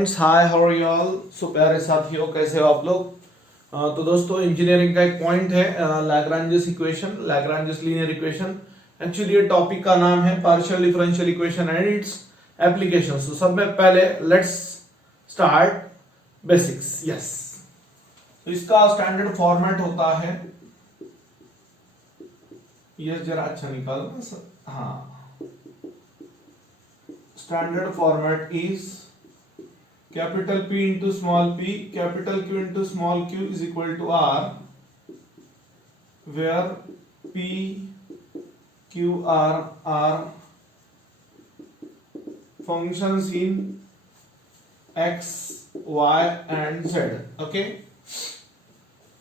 Students, hi, how are you all. So प्यारे साथियों, कैसे हो आप लोग। तो दोस्तों, इंजीनियरिंग का एक पॉइंट है Lagrange's equation, Lagrange's linear equation. Actually ये टॉपिक का नाम है partial differential equation and it's applications. तो सब में पहले लेट्स स्टार्ट बेसिक्स। यस, तो इसका स्टैंडर्ड फॉर्मेट होता है, ये जरा अच्छा निकाल। हाँ, standard format is capital P into small p, capital Q into small q is equal to R, where P, Q, R are functions in x, y and z. Okay,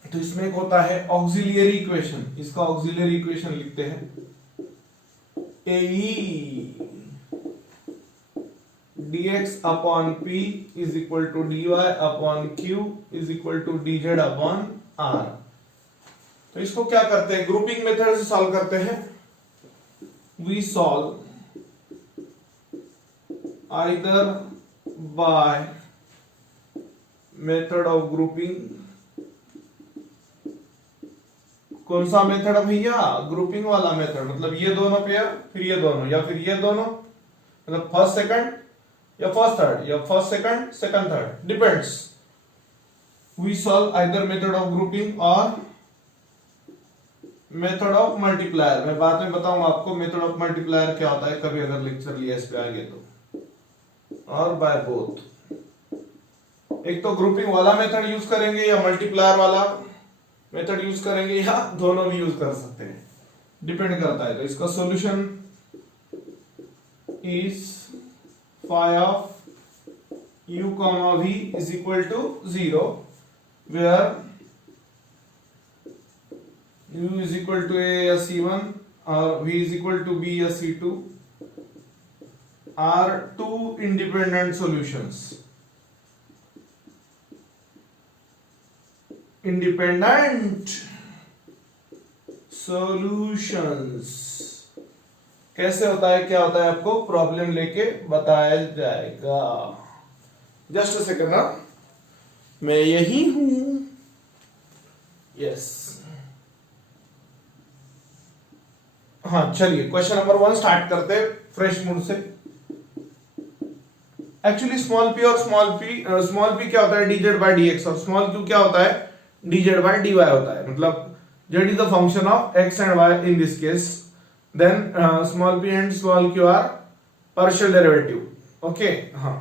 तो इसमें एक होता है ऑक्सिलियरी इक्वेशन। इसका auxiliary equation लिखते हैं ए dx upon p is equal to dy upon q is equal to dz upon r। तो इसको क्या करते हैं, ग्रुपिंग मेथड से सॉल्व करते हैं। we solve either by method of grouping। कौन सा मेथड है भैया? ग्रुपिंग वाला मेथड, मतलब ये दोनों पेयर, फिर ये दोनों, या फिर ये दोनों, मतलब फर्स्ट सेकंड या फर्स्ट थर्ड, या first second second third, depends. We solve either method of grouping और मेथड ऑफ मल्टीप्लायर। मैं बाद में बताऊंगा आपको मेथड ऑफ मल्टीप्लायर क्या होता है, कभी अगर लेक्चर लिया इस पे आगे तो। और बाय बोथ, एक तो ग्रुपिंग वाला मेथड यूज करेंगे या मल्टीप्लायर वाला मेथड यूज करेंगे, या दोनों भी यूज कर सकते हैं, डिपेंड करता है। तो इसका solution is phi of u comma v is equal to 0, where u is equal to a या c1 और v is equal to b या c2 are two independent solutions। independent solutions कैसे होता है, क्या होता है, आपको प्रॉब्लम लेके बताया जाएगा। जस्ट अ सेकंड, मैं यही हूं। यस, हाँ चलिए, क्वेश्चन नंबर 1 स्टार्ट करते हैं फ्रेश मूड से। एक्चुअली स्मॉल पी और स्मॉल पी क्या होता है, dz by dx, और स्मॉल क्यू क्या होता है, dz by dy होता है। मतलब z is the function of x and y in this case, then small p and small q are partial derivative। okay, हाँ,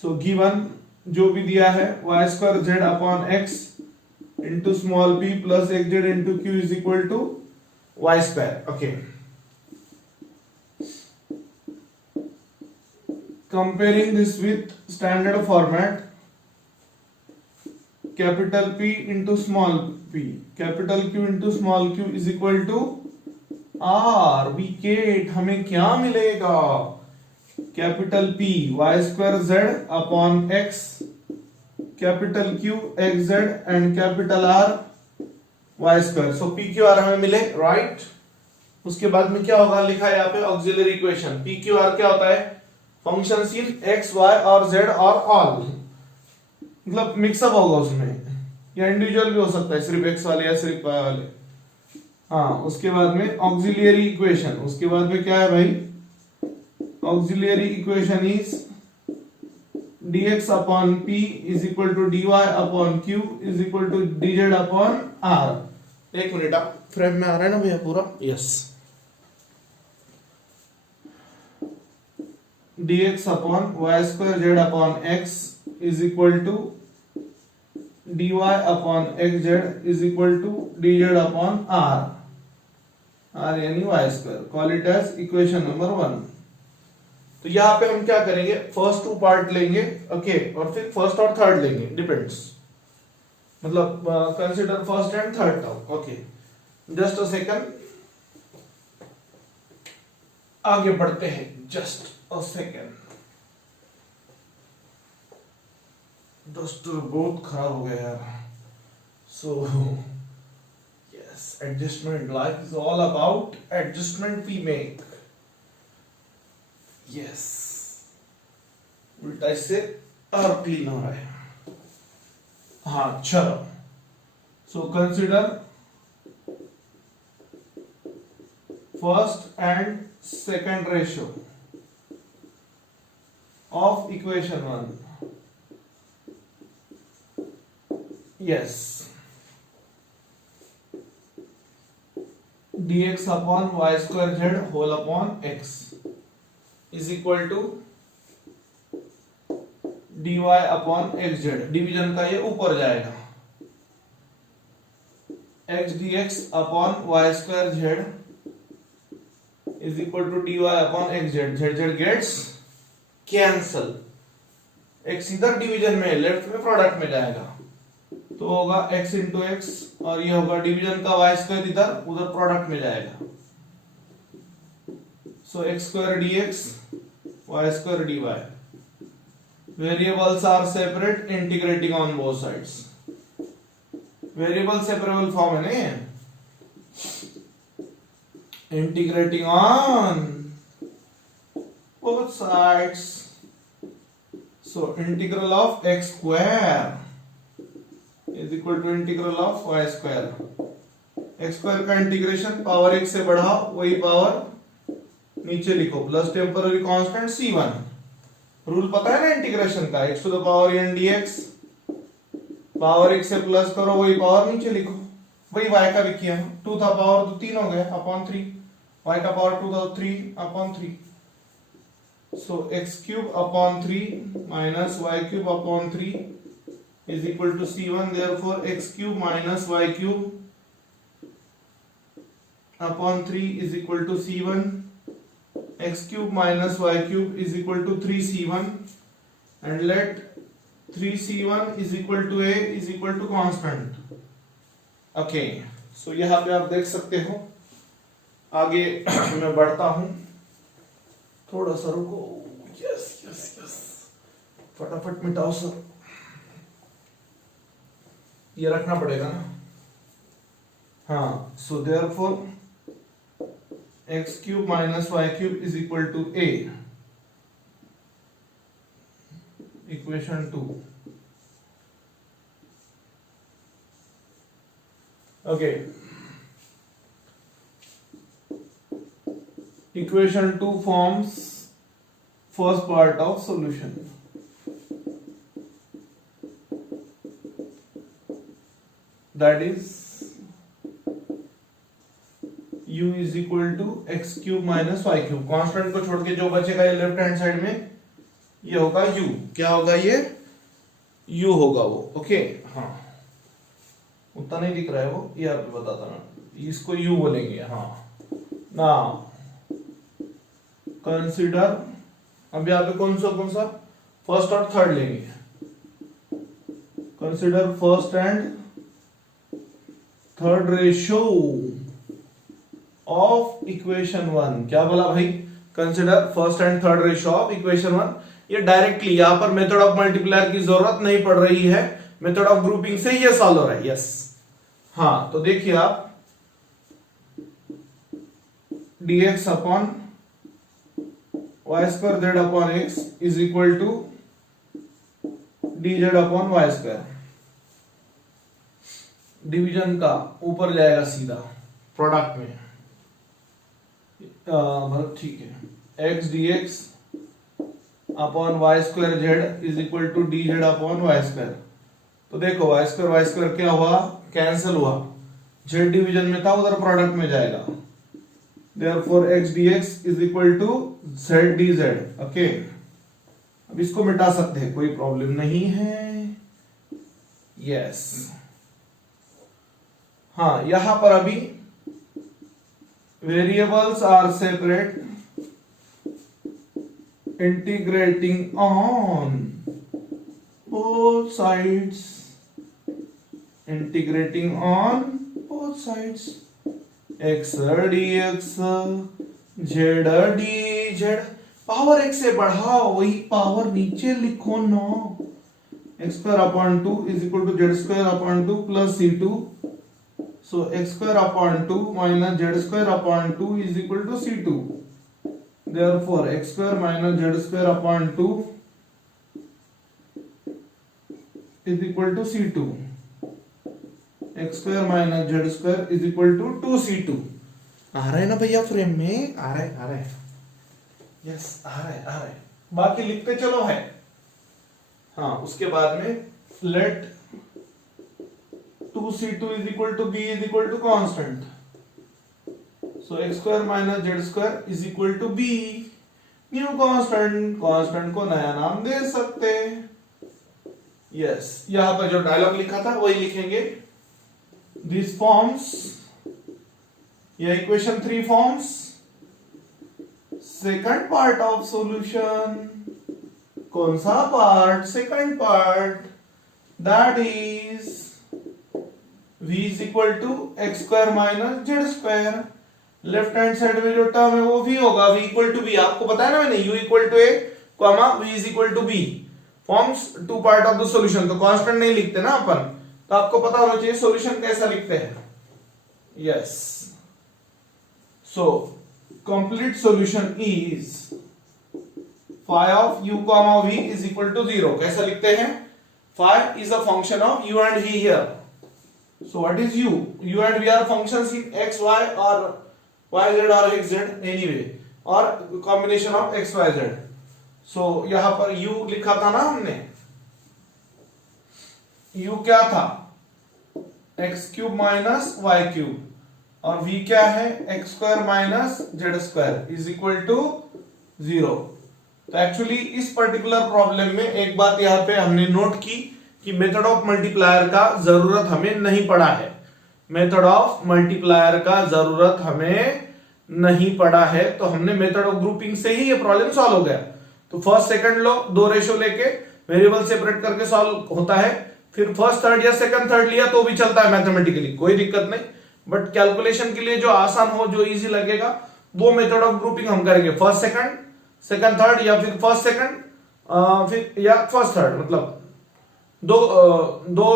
so given जो भी दिया है y square z upon x into small p plus xz into q is equal to y square। okay, comparing this with standard format, capital P into small p, capital Q into small q is equal to R। Wicket हमें क्या मिलेगा, capital P y square z upon x, capital Q x z and capital R y square. So P Q R हमें मिले, right. उसके बाद में क्या होगा, लिखा है यहाँ पे auxiliary equation. P Q R क्या होता है, फंक्शंस इन x y और z और ऑल, मतलब मिक्सअप होगा उसमें, या इंडिविजुअल भी हो सकता है, सिर्फ x वाले या सिर्फ y वाले। हाँ, उसके बाद में ऑक्सिलियरी इक्वेशन, उसके बाद में क्या है भाई, auxiliary equation is dx upon p is equal to dy upon q is equal to dz upon r। एक मिनट, आप फ्रेम में आ रहा है ना भैया पूरा? Yes, dx upon y square z upon x is equal to dy upon xz is equal to dz upon r, r यानी y square. Call it as equation number 1। तो यहाँ पे हम क्या करेंगे, फर्स्ट 2 पार्ट लेंगे, ओके, और फिर फर्स्ट और थर्ड लेंगे, डिपेंड्स, मतलब consider first and third term. Okay, just a second, आगे बढ़ते हैं, जस्ट अ सेकंड। दोस्तों बहुत खराब हो गया यार। सो yes, adjustment, life is all about adjustment we make। yes, उल्टा इससे और क्लीन हो रहा है। हाँ चलो, so consider first and second ratio of equation 1। Yes, dx upon Y square Z whole upon X is equal to dy upon X Z. Division का ये ऊपर जाएगा, x dx upon Y square Z is equal to dy upon X Z. Z Z gets cancel, x इधर division में, left में product में जाएगा तो होगा x इंटू एक्स, और ये होगा डिवीजन का y स्क्वायर इधर, उधर प्रोडक्ट में जाएगा। So x square dx y square dy। Variables are separate, integrating on both sides. Variable separable form है ना, integrating on both sides. So integral of x square is equal to integral of y square. x square का integration power एक से बढ़ाओ, वही पावर नीचे लिखो, plus temporary constant c1। Rule पता है ना इंटीग्रेशन का, x to the power n dx, power एक से प्लस करो, वही पावर नीचे लिखो। वही y का भी किया, 2 था पावर तो 3 हो गया अपॉन 3, y का पावर 2 था 3 upon 3। So x cube upon 3 minus y cube upon 3 is equal to c1. Therefore x cube minus y cube upon 3 is equal to c1. X cube minus y cube is equal to 3c1, and let 3c1 is equal to a is equal to constant. Okay, so यहाँ पे आप देख सकते हो। आगे मैं बढ़ता हूं, थोड़ा सा रुको। यस यस यस, फटाफट मिटाओ सर, ये रखना पड़ेगा ना। हाँ, so therefore x cube minus Y cube is equal to a, equation 2। Okay, equation 2 forms first part of solution. That is u is equal to x cube minus y cube। Constant को छोड़ के जो बचेगा ये left hand side में, ये होगा u। क्या होगा ये? u होगा वो। ओके, हाँ उतना नहीं दिख रहा है वो, ये आपको बताता ना, इसको u बोलेंगे। हाँ ना, कंसिडर, अब यहाँ पे कौन सा फर्स्ट और थर्ड लेंगे। Consider first and third ratio of equation 1। क्या बोला भाई? Consider first and third ratio of equation 1। ये डायरेक्टली यहाँ पर मेथड ऑफ मल्टीप्लायर की जरूरत नहीं पड़ रही है, मेथड ऑफ ग्रुपिंग से ये सॉल्व हो रहा है। यस, हाँ तो देखिए आप, dx अपॉन y स्क्वायर जेड upon X is equal to dz upon Y square. Division का ऊपर जाएगा सीधा प्रोडक्ट में, मतलब ठीक है, x dx upon Y square Z is equal to dz upon Y square. तो देखो y स्क्वायर क्या हुआ? कैंसिल हुआ, z डिवीजन में था उधर प्रोडक्ट में जाएगा। Therefore x dx is equal to z dz। Okay, अब इसको मिटा सकते हैं, कोई प्रॉब्लम नहीं है। यस, हाँ यहां पर अभी variables are separate, integrating on both sides, integrating on both sides, x dx z dz। Power एक से बढ़ाओ, वही पावर नीचे लिखो ना। x square upon 2 is equal to z square upon 2 plus c2। So x square upon 2 minus z square upon 2 is equal to c2। Therefore x square minus z square upon 2 is equal to C2, X square minus Z square is equal to 2C2। आ रहा है ना भैया frame में? आ रहा है yes, आ रहा है। बाकी लिखते चलो है। हाँ, उसके बाद में let 2C2 is equal to B is equal to constant, so X square minus Z square is equal to B, new constant. Constant को नया नाम दे सकते। यस, यहां पर जो डायलॉग लिखा था वही लिखेंगे। दिस फॉर्म्स, या equation 3 forms second part of solution. कौन सा part? Second part, that is v is equal to X square minus Z square. Left hand side में जो टर्म है वो v होगा, v इक्वल टू b। आपको पता है ना मैंने, u equal to a comma v is equal to b forms two part of the solution. तो कांस्टेंट नहीं लिखते ना अपन, तो आपको पता होना चाहिए सॉल्यूशन कैसा लिखते हैं। Yes, so complete solution is phi of u comma v is equal to 0। कैसा लिखते हैं? phi is a function of u and v here। So what is u? u and v are functions in x, y or y, z or x, z anyway, or combination of x, y, z। So यहां पर u लिखा था ना हमने, u क्या था? x cube minus Y cube, और v क्या है? x square minus Z square is equal to 0। तो एक्चुअली इस पर्टिकुलर प्रॉब्लम में एक बात यहां पे हमने नोट की कि मेथड ऑफ मल्टीप्लायर का जरूरत हमें नहीं पड़ा है। मेथड ऑफ मल्टीप्लायर का जरूरत हमें नहीं पड़ा है, तो हमने मेथड ऑफ ग्रुपिंग से ही ये प्रॉब्लम सॉल्व हो गया। तो फर्स्ट सेकंड लो, दो रेशो लेके वेरिएबल सेपरेट करके सॉल्व होता है। फिर फर्स्ट थर्ड या सेकंड थर्ड लिया तो भी चलता है मैथमेटिकली, कोई दिक्कत नहीं। बट कैलकुलेशन के लिए जो आसान हो, जो इजी लगेगा, वो मेथड ऑफ ग्रुपिंग हम करेंगे। फर्स्ट सेकंड, सेकंड थर्ड, या फिर फर्स्ट सेकंड फिर या फर्स्ट थर्ड, मतलब दो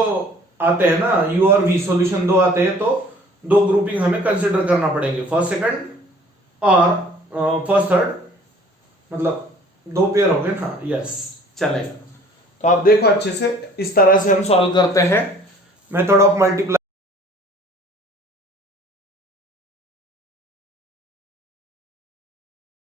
आते हैं ना, u और v सॉल्यूशन दो आते हैं, तो दो ग्रुपिंग हमें कंसिडर करना पड़ेंगे, फर्स्ट सेकंड और फर्स्ट थर्ड, मतलब दो पेयर हो गए ना। यस, चलेगा। तो आप देखो अच्छे से, इस तरह से हम सॉल्व करते हैं मेथड ऑफ मल्टीप्लाई।